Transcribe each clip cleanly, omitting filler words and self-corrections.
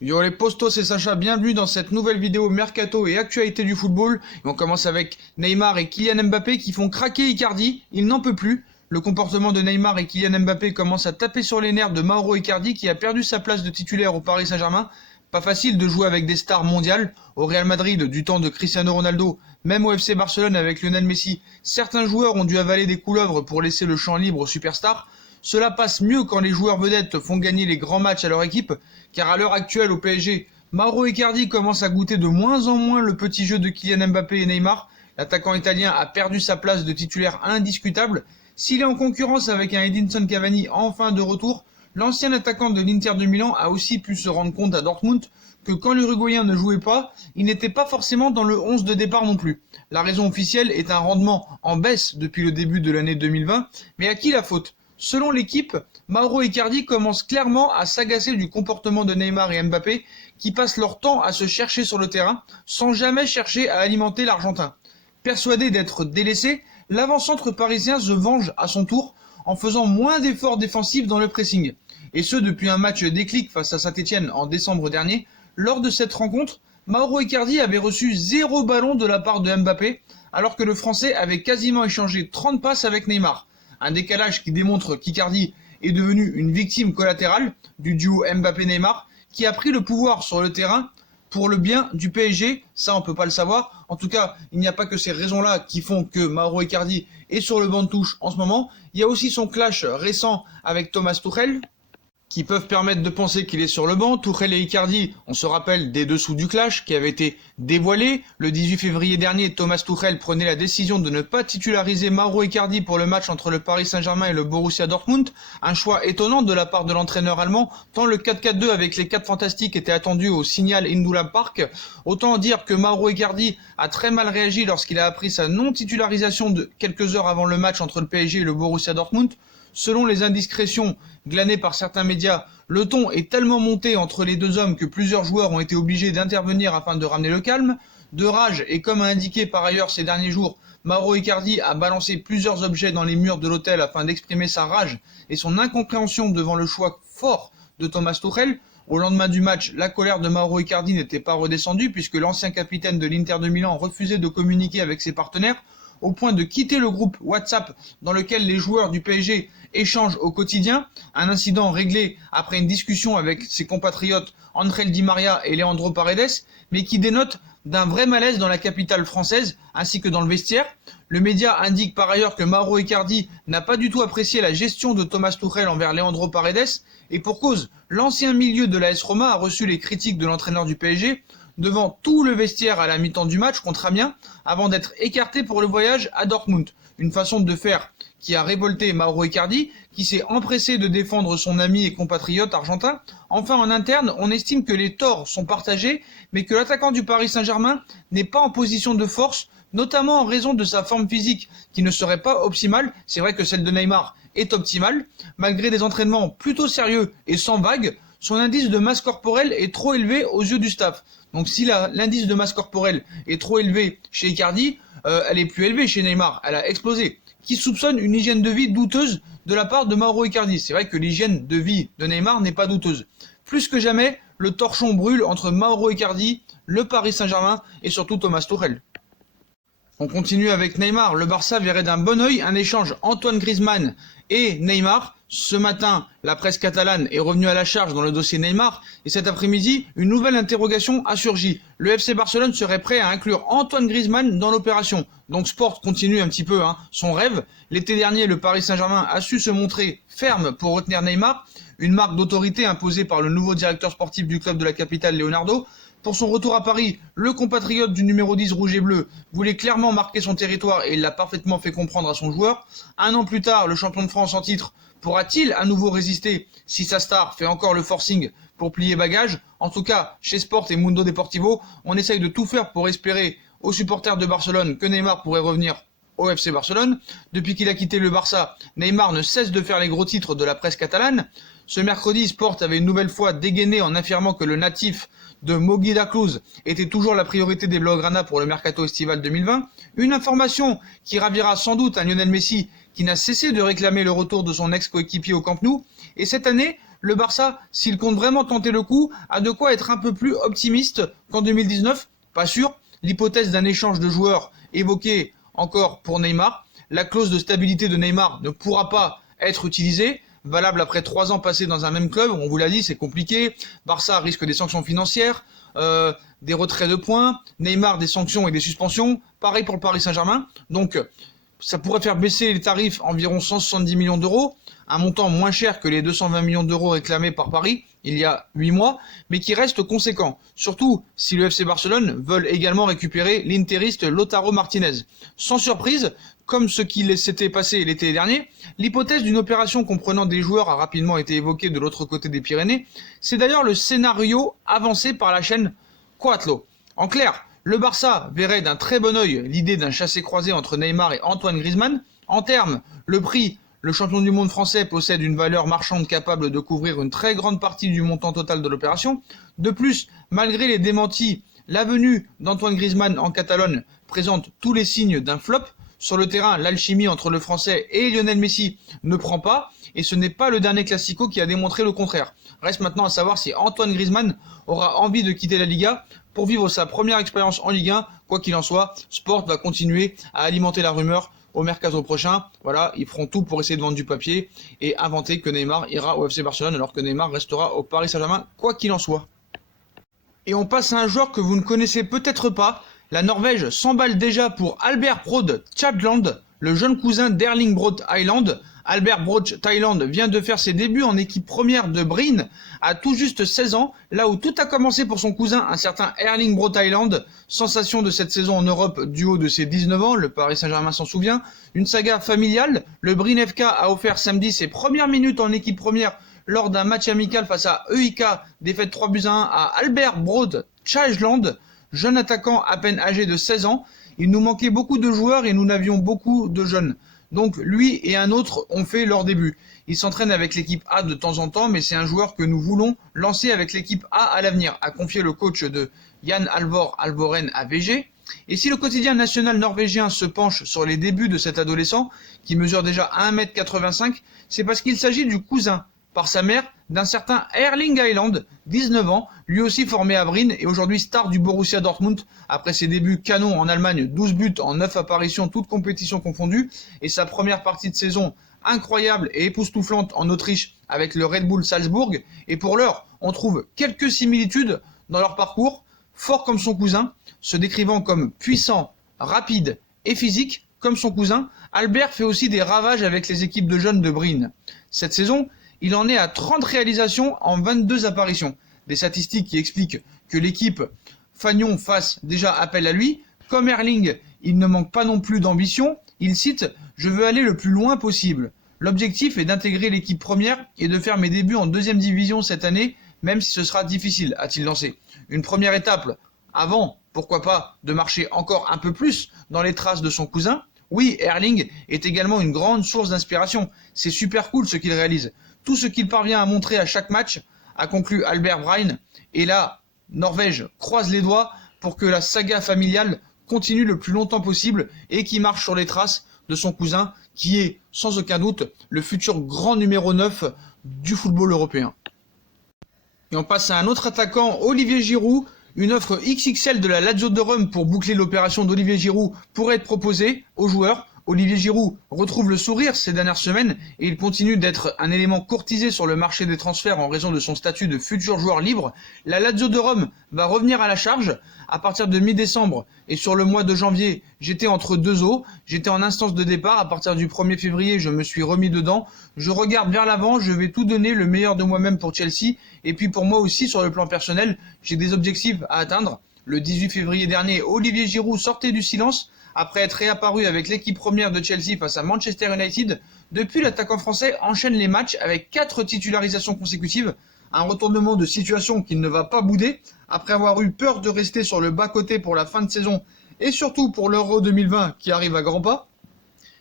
Yo les postos, c'est Sacha, bienvenue dans cette nouvelle vidéo Mercato et actualité du football. Et on commence avec Neymar et Kylian Mbappé qui font craquer Icardi, il n'en peut plus. Le comportement de Neymar et Kylian Mbappé commence à taper sur les nerfs de Mauro Icardi qui a perdu sa place de titulaire au Paris Saint-Germain. Pas facile de jouer avec des stars mondiales. Au Real Madrid, du temps de Cristiano Ronaldo, même au FC Barcelone avec Lionel Messi, certains joueurs ont dû avaler des couleuvres pour laisser le champ libre aux superstars. Cela passe mieux quand les joueurs vedettes font gagner les grands matchs à leur équipe, car à l'heure actuelle au PSG, Mauro Icardi commence à goûter de moins en moins le petit jeu de Kylian Mbappé et Neymar. L'attaquant italien a perdu sa place de titulaire indiscutable. S'il est en concurrence avec un Edinson Cavani enfin de retour, l'ancien attaquant de l'Inter de Milan a aussi pu se rendre compte à Dortmund que quand l'Uruguayen ne jouait pas, il n'était pas forcément dans le 11 de départ non plus. La raison officielle est un rendement en baisse depuis le début de l'année 2020, mais à qui la faute ? Selon l'équipe, Mauro Icardi commence clairement à s'agacer du comportement de Neymar et Mbappé qui passent leur temps à se chercher sur le terrain sans jamais chercher à alimenter l'Argentin. Persuadé d'être délaissé, l'avant-centre parisien se venge à son tour en faisant moins d'efforts défensifs dans le pressing. Et ce depuis un match déclic face à Saint-Etienne en décembre dernier. Lors de cette rencontre, Mauro Icardi avait reçu 0 ballon de la part de Mbappé alors que le Français avait quasiment échangé 30 passes avec Neymar. Un décalage qui démontre qu'Icardi est devenu une victime collatérale du duo Mbappé-Neymar qui a pris le pouvoir sur le terrain pour le bien du PSG. Ça, on peut pas le savoir. En tout cas, il n'y a pas que ces raisons-là qui font que Mauro Icardi est sur le banc de touche en ce moment. Il y a aussi son clash récent avec Thomas Tuchel, qui peuvent permettre de penser qu'il est sur le banc. Tuchel et Icardi, on se rappelle des dessous du clash qui avait été dévoilé. Le 18 février dernier, Thomas Tuchel prenait la décision de ne pas titulariser Mauro Icardi pour le match entre le Paris Saint-Germain et le Borussia Dortmund. Un choix étonnant de la part de l'entraîneur allemand, tant le 4-4-2 avec les 4 fantastiques était attendu au Signal Iduna Park. Autant dire que Mauro Icardi a très mal réagi lorsqu'il a appris sa non-titularisation de quelques heures avant le match entre le PSG et le Borussia Dortmund. Selon les indiscrétions glanées par certains médias, le ton est tellement monté entre les deux hommes que plusieurs joueurs ont été obligés d'intervenir afin de ramener le calme. De rage, et comme a indiqué par ailleurs ces derniers jours, Mauro Icardi a balancé plusieurs objets dans les murs de l'hôtel afin d'exprimer sa rage et son incompréhension devant le choix fort de Thomas Tuchel. Au lendemain du match, la colère de Mauro Icardi n'était pas redescendue puisque l'ancien capitaine de l'Inter de Milan refusait de communiquer avec ses partenaires, au point de quitter le groupe WhatsApp dans lequel les joueurs du PSG échangent au quotidien, un incident réglé après une discussion avec ses compatriotes Angel Di Maria et Leandro Paredes, mais qui dénote d'un vrai malaise dans la capitale française ainsi que dans le vestiaire. Le média indique par ailleurs que Mauro Icardi n'a pas du tout apprécié la gestion de Thomas Tuchel envers Leandro Paredes, et pour cause, l'ancien milieu de l'AS Roma a reçu les critiques de l'entraîneur du PSG devant tout le vestiaire à la mi-temps du match contre Amiens, avant d'être écarté pour le voyage à Dortmund. Une façon de faire qui a révolté Mauro Icardi, qui s'est empressé de défendre son ami et compatriote argentin. Enfin, en interne, on estime que les torts sont partagés, mais que l'attaquant du Paris Saint-Germain n'est pas en position de force, notamment en raison de sa forme physique, qui ne serait pas optimale. C'est vrai que celle de Neymar est optimale. Malgré des entraînements plutôt sérieux et sans vagues, son indice de masse corporelle est trop élevé aux yeux du staff. Donc si l'indice de masse corporelle est trop élevé chez Icardi, elle est plus élevée chez Neymar, elle a explosé. Qui soupçonne une hygiène de vie douteuse de la part de Mauro Icardi. C'est vrai que l'hygiène de vie de Neymar n'est pas douteuse. Plus que jamais, le torchon brûle entre Mauro Icardi, le Paris Saint-Germain et surtout Thomas Tuchel. On continue avec Neymar. Le Barça verrait d'un bon œil un échange Antoine Griezmann et Neymar. Ce matin, la presse catalane est revenue à la charge dans le dossier Neymar et cet après-midi, une nouvelle interrogation a surgi. Le FC Barcelone serait prêt à inclure Antoine Griezmann dans l'opération. Donc Sport continue un petit peu son rêve. L'été dernier, le Paris Saint-Germain a su se montrer ferme pour retenir Neymar, une marque d'autorité imposée par le nouveau directeur sportif du club de la capitale, Leonardo. Pour son retour à Paris, le compatriote du numéro 10 rouge et bleu voulait clairement marquer son territoire et il l'a parfaitement fait comprendre à son joueur. Un an plus tard, le champion de France en titre pourra-t-il à nouveau résister si sa star fait encore le forcing pour plier bagage? En tout cas, chez Sport et Mundo Deportivo, on essaye de tout faire pour espérer aux supporters de Barcelone que Neymar pourrait revenir au FC Barcelone. Depuis qu'il a quitté le Barça, Neymar ne cesse de faire les gros titres de la presse catalane. Ce mercredi, Sport avait une nouvelle fois dégainé en affirmant que le natif de Moguida Cluj était toujours la priorité des Blaugrana pour le mercato estival 2020. Une information qui ravira sans doute un Lionel Messi qui n'a cessé de réclamer le retour de son ex-coéquipier au Camp Nou. Et cette année, le Barça, s'il compte vraiment tenter le coup, a de quoi être un peu plus optimiste qu'en 2019. Pas sûr. L'hypothèse d'un échange de joueurs évoquée encore pour Neymar. La clause de stabilité de Neymar ne pourra pas être utilisée. Valable après 3 ans passés dans un même club, on vous l'a dit, c'est compliqué. Barça risque des sanctions financières, des retraits de points, Neymar des sanctions et des suspensions. Pareil pour le Paris Saint-Germain. Donc, ça pourrait faire baisser les tarifs environ 170 millions d'euros, un montant moins cher que les 220 millions d'euros réclamés par Paris il y a 8 mois, mais qui reste conséquent, surtout si le FC Barcelone veut également récupérer l'interiste Lautaro Martinez. Sans surprise, comme ce qui s'était passé l'été dernier, l'hypothèse d'une opération comprenant des joueurs a rapidement été évoquée de l'autre côté des Pyrénées. C'est d'ailleurs le scénario avancé par la chaîne Coatlo. En clair, le Barça verrait d'un très bon œil l'idée d'un chassé-croisé entre Neymar et Antoine Griezmann. En termes, le prix, le champion du monde français possède une valeur marchande capable de couvrir une très grande partie du montant total de l'opération. De plus, malgré les démentis, la venue d'Antoine Griezmann en Catalogne présente tous les signes d'un flop. Sur le terrain, l'alchimie entre le Français et Lionel Messi ne prend pas, et ce n'est pas le dernier Classico qui a démontré le contraire. Reste maintenant à savoir si Antoine Griezmann aura envie de quitter la Liga pour vivre sa première expérience en Ligue 1. Quoi qu'il en soit, Sport va continuer à alimenter la rumeur au mercato prochain. Voilà, ils feront tout pour essayer de vendre du papier et inventer que Neymar ira au FC Barcelone alors que Neymar restera au Paris Saint-Germain, quoi qu'il en soit. Et on passe à un joueur que vous ne connaissez peut-être pas. La Norvège s'emballe déjà pour Albert Brode Tjadland, le jeune cousin d'Erling Braut Haaland. Albert Braut Haaland vient de faire ses débuts en équipe première de Bryn à tout juste 16 ans, là où tout a commencé pour son cousin, un certain Erling Braut Haaland, sensation de cette saison en Europe du haut de ses 19 ans, le Paris Saint-Germain s'en souvient. Une saga familiale, le Bryn FK a offert samedi ses premières minutes en équipe première lors d'un match amical face à EIK, défaite 3-1 à Albert Braut Tjadland, jeune attaquant à peine âgé de 16 ans. Il nous manquait beaucoup de joueurs et nous n'avions beaucoup de jeunes. Donc lui et un autre ont fait leur début. Il s'entraîne avec l'équipe A de temps en temps, mais c'est un joueur que nous voulons lancer avec l'équipe A à l'avenir, a confié le coach de Jan Alvor Alvoren à VG. Et si le quotidien national norvégien se penche sur les débuts de cet adolescent, qui mesure déjà 1,85 m, c'est parce qu'il s'agit du cousin, par sa mère, d'un certain Erling Haaland, 19 ans, lui aussi formé à Bryn et aujourd'hui star du Borussia Dortmund après ses débuts canons en Allemagne, 12 buts en 9 apparitions, toutes compétitions confondues, et sa première partie de saison incroyable et époustouflante en Autriche avec le Red Bull Salzbourg. Et pour l'heure, on trouve quelques similitudes dans leur parcours, fort comme son cousin, se décrivant comme puissant, rapide et physique comme son cousin. Albert fait aussi des ravages avec les équipes de jeunes de Bryn. Cette saison, il en est à 30 réalisations en 22 apparitions. Des statistiques qui expliquent que l'équipe Fagnon fasse déjà appel à lui. Comme Erling, il ne manque pas non plus d'ambition. Il cite « Je veux aller le plus loin possible. L'objectif est d'intégrer l'équipe première et de faire mes débuts en deuxième division cette année, même si ce sera difficile », a-t-il lancé. Une première étape avant, pourquoi pas, de marcher encore un peu plus dans les traces de son cousin. Oui, Erling est également une grande source d'inspiration. C'est super cool ce qu'il réalise. Tout ce qu'il parvient à montrer à chaque match, a conclu Albert Bryn. Et là, Norvège croise les doigts pour que la saga familiale continue le plus longtemps possible et qui marche sur les traces de son cousin, qui est, sans aucun doute, le futur grand numéro 9 du football européen. Et on passe à un autre attaquant, Olivier Giroud. Une offre XXL de la Lazio de Rome pour boucler l'opération d'Olivier Giroud pourrait être proposée aux joueurs. Olivier Giroud retrouve le sourire ces dernières semaines et il continue d'être un élément courtisé sur le marché des transferts en raison de son statut de futur joueur libre. La Lazio de Rome va revenir à la charge à partir de mi-décembre et sur le mois de janvier, j'étais entre deux eaux, j'étais en instance de départ. À partir du 1er février, je me suis remis dedans. Je regarde vers l'avant, je vais tout donner, le meilleur de moi-même pour Chelsea et puis pour moi aussi sur le plan personnel, j'ai des objectifs à atteindre. Le 18 février dernier, Olivier Giroud sortait du silence après être réapparu avec l'équipe première de Chelsea face à Manchester United. Depuis, l'attaquant français enchaîne les matchs avec 4 titularisations consécutives, un retournement de situation qu'il ne va pas bouder après avoir eu peur de rester sur le bas-côté pour la fin de saison et surtout pour l'Euro 2020 qui arrive à grands pas.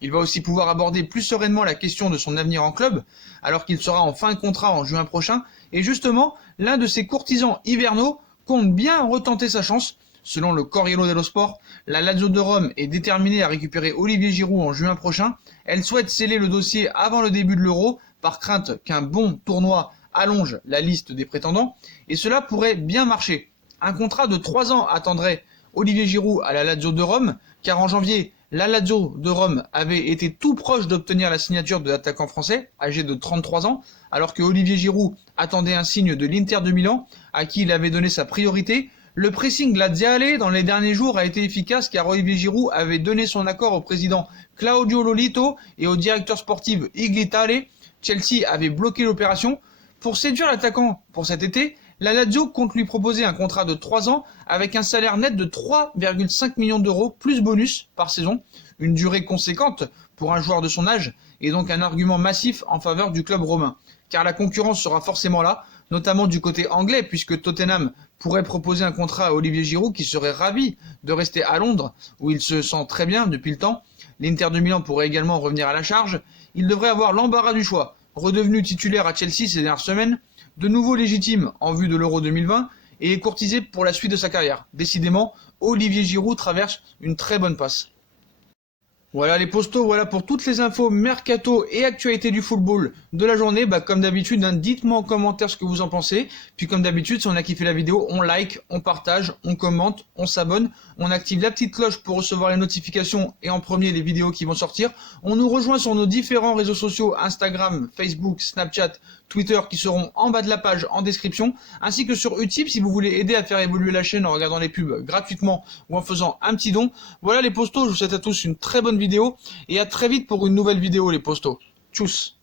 Il va aussi pouvoir aborder plus sereinement la question de son avenir en club alors qu'il sera en fin de contrat en juin prochain et justement, l'un de ses courtisans hivernaux compte bien retenter sa chance. Selon le Corriere dello Sport, la Lazio de Rome est déterminée à récupérer Olivier Giroud en juin prochain. Elle souhaite sceller le dossier avant le début de l'Euro, par crainte qu'un bon tournoi allonge la liste des prétendants et cela pourrait bien marcher. Un contrat de 3 ans attendrait Olivier Giroud à la Lazio de Rome, car en janvier, la Lazio de Rome avait été tout proche d'obtenir la signature de l'attaquant français, âgé de 33 ans, alors que Olivier Giroud attendait un signe de l'Inter de Milan, à qui il avait donné sa priorité. Le pressing laziale dans les derniers jours a été efficace car Olivier Giroud avait donné son accord au président Claudio Lolito et au directeur sportif Iglitare. Chelsea avait bloqué l'opération. Pour séduire l'attaquant pour cet été, la Lazio compte lui proposer un contrat de 3 ans avec un salaire net de 3,5 millions d'euros plus bonus par saison, une durée conséquente pour un joueur de son âge et donc un argument massif en faveur du club romain. Car la concurrence sera forcément là, notamment du côté anglais puisque Tottenham pourrait proposer un contrat à Olivier Giroud qui serait ravi de rester à Londres où il se sent très bien depuis le temps. L'Inter de Milan pourrait également revenir à la charge. Il devrait avoir l'embarras du choix. Redevenu titulaire à Chelsea ces dernières semaines, de nouveau légitime en vue de l'Euro 2020 et est courtisé pour la suite de sa carrière. Décidément, Olivier Giroud traverse une très bonne passe. Voilà les postos, voilà pour toutes les infos mercato et actualité du football de la journée. Comme d'habitude, dites-moi en commentaire ce que vous en pensez. Puis comme d'habitude, si on a kiffé la vidéo, on like, on partage, on commente, on s'abonne, on active la petite cloche pour recevoir les notifications et en premier les vidéos qui vont sortir. On nous rejoint sur nos différents réseaux sociaux, Instagram, Facebook, Snapchat, Twitter qui seront en bas de la page en description, ainsi que sur Utip si vous voulez aider à faire évoluer la chaîne en regardant les pubs gratuitement ou en faisant un petit don. Voilà les postos, je vous souhaite à tous une très bonne vidéo et à très vite pour une nouvelle vidéo les postos. Tchuss.